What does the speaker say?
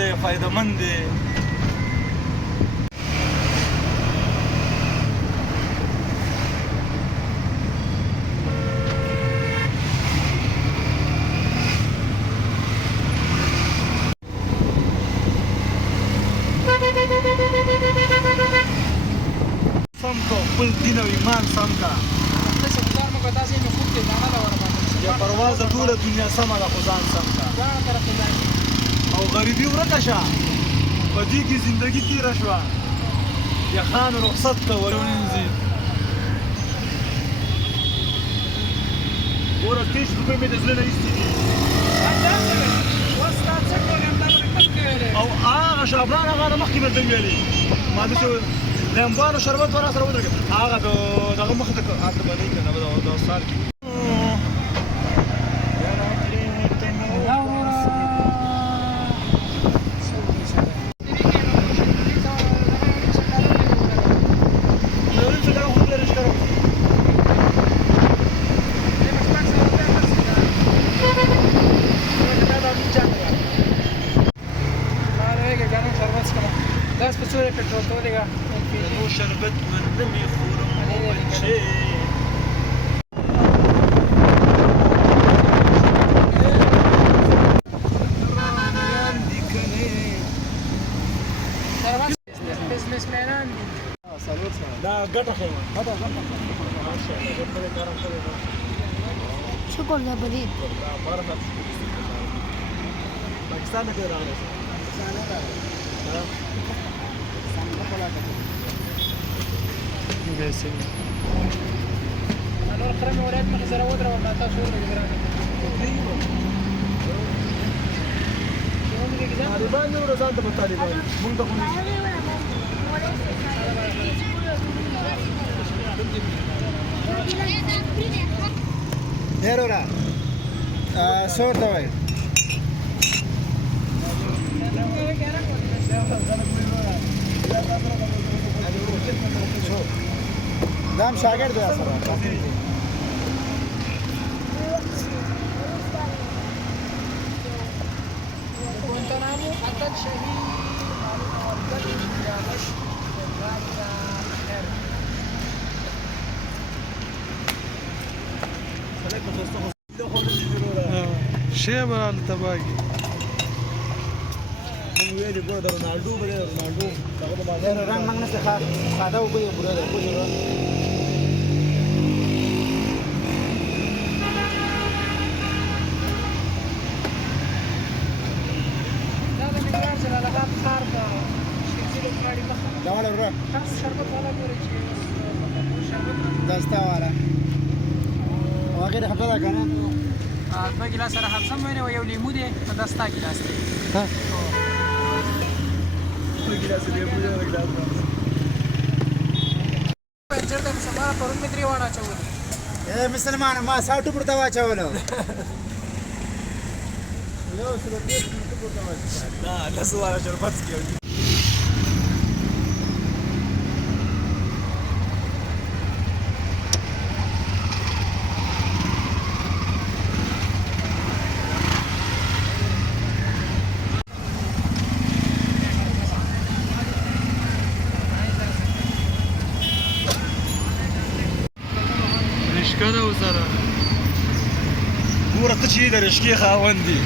ده فایده‌مند دی. سم کو خپل دین او ایمان سم کا یا پرواز د ټوله دنیا سمه ده خو ځان سم کا او غریبي ورکه شه په دې کې زندګي تېره شوه یخان رخصت کوه ونیځي ګوره 30 روپۍ مې د زړه نه ایستي دي او هغه شعبان هغه نه مخکې مې ته ویلې ما داسې لیمبانو شربت به راسره ودرېږه هغه دغه مخې ته هلته به نه وي که نه به د سهار کې شربت من لم يخورم شيء لا قطع خيمة شكرا يا بريد باكستان كده انا الخرمه ولاد ما نزل ودره ولا تاسو طالبان نو رضان ته طالبان مونږ ته هيرورا صور ته وای دام شاګرد دی سره Guantanamo attack شهيد شيء بقى التباقي ویلي ګوره د رونالډو به دی رونالډو دغه د بازار رنګ منګ نشته ساده اوبه یې پوره ده دا د نګران سره لږه خار ده شیزلو کاړي مخه دا ولا ورا تاسو شربت والا ګورئ چې شربت دستا والا واګه خپل دا کنه دوه ګیلاس سره حبسم ویني او یو لیمو دی په دستا ګیلاس دی ها ګلاس دی په یو ګلاس پنځر د سبا پرون مې درې واړه چول اے مسلمان ما ساټو پړتا واچولو یو څه دې پورته وایي نه لاسو والا شربت کیو رشکه ده وسره ګوره ته چې د رشکې خاوند دي